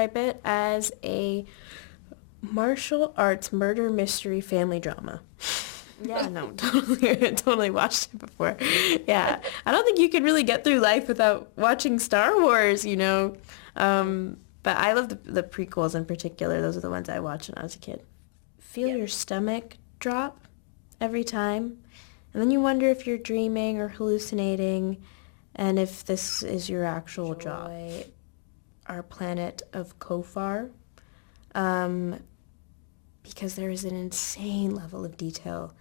describe it as a martial arts murder mystery family drama. Yeah, no, totally watched it before. Yeah, I don't think you could really get through life without watching Star Wars, you know. But I love the prequels in particular. Those are the ones I watched when I was a kid. Feel your stomach drop every time, and then you wonder if you're dreaming or hallucinating, and if this is your actual job. Our planet of Kofar, because there is an insane level of detail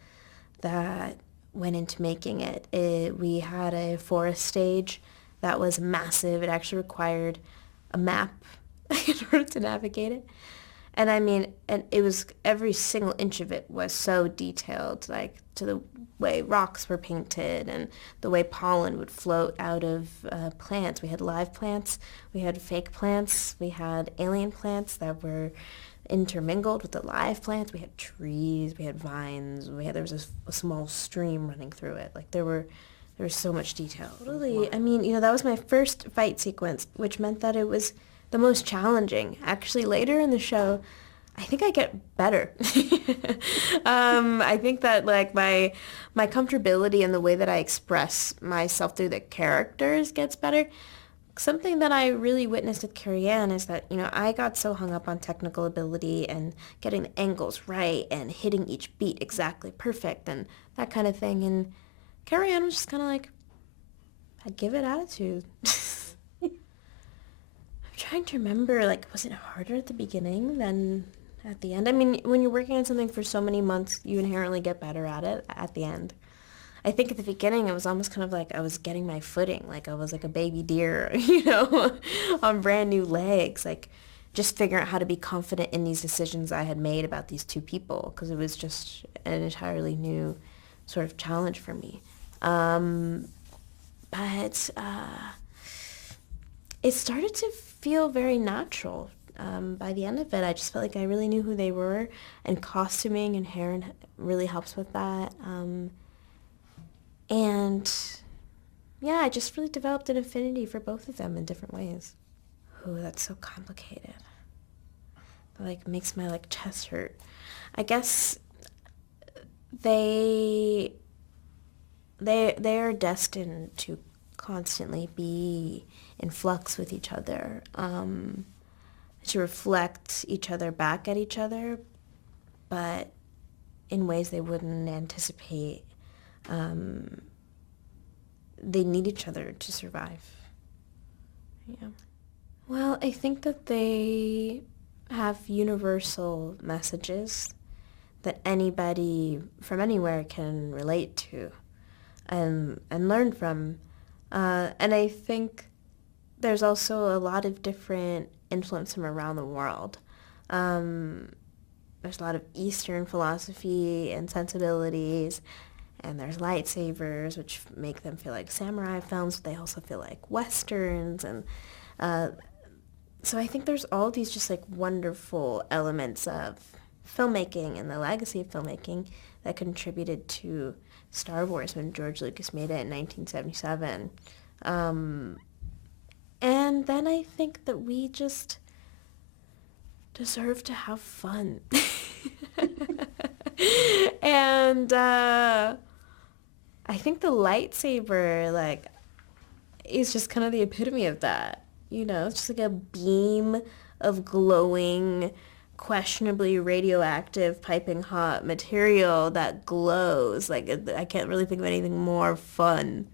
that went into making it. We had a forest stage that was massive. It actually required a map in order to navigate it. And I mean, and it was, every single inch of it was so detailed, like to the way rocks were painted and the way pollen would float out of plants. We had live plants, we had fake plants, we had alien plants that were intermingled with the live plants. We had trees, we had vines, there was a small stream running through it. Like there was so much detail. Totally. I mean, you know, that was my first fight sequence, which meant that it was the most challenging. Actually, later in the show, I think I get better. I think that like my comfortability and the way that I express myself through the characters gets better. Something that I really witnessed with Carrie-Anne is that, you know, I got so hung up on technical ability and getting the angles right and hitting each beat exactly perfect and that kind of thing. And Carrie-Anne was just kind of like, I'd give it attitude. I'm trying to remember, like, was it harder at the beginning than at the end? I mean, when you're working on something for so many months, you inherently get better at it at the end. I think at the beginning it was almost kind of like I was getting my footing, like I was like a baby deer, you know, on brand new legs, like just figuring out how to be confident in these decisions I had made about these two people, because it was just an entirely new sort of challenge for me. But it started to feel very natural. By the end of it, I just felt like I really knew who they were, and costuming and hair really helps with that. And yeah, I just really developed an affinity for both of them in different ways. Oh, that's so complicated. It like makes my like chest hurt. I guess they are destined to constantly be in flux with each other, to reflect each other back at each other, but in ways they wouldn't anticipate. They need each other to survive. Yeah. Well, I think that they have universal messages that anybody from anywhere can relate to and learn from. And I think there's also a lot of different influence from around the world. There's a lot of Eastern philosophy and sensibilities, and there's lightsabers, which make them feel like samurai films, but they also feel like Westerns. And so I think there's all these just like wonderful elements of filmmaking and the legacy of filmmaking that contributed to Star Wars when George Lucas made it in 1977. And then I think that we just deserve to have fun. And I think the lightsaber, like, is just kind of the epitome of that. You know, it's just like a beam of glowing, questionably radioactive, piping hot material that glows. Like, I can't really think of anything more fun.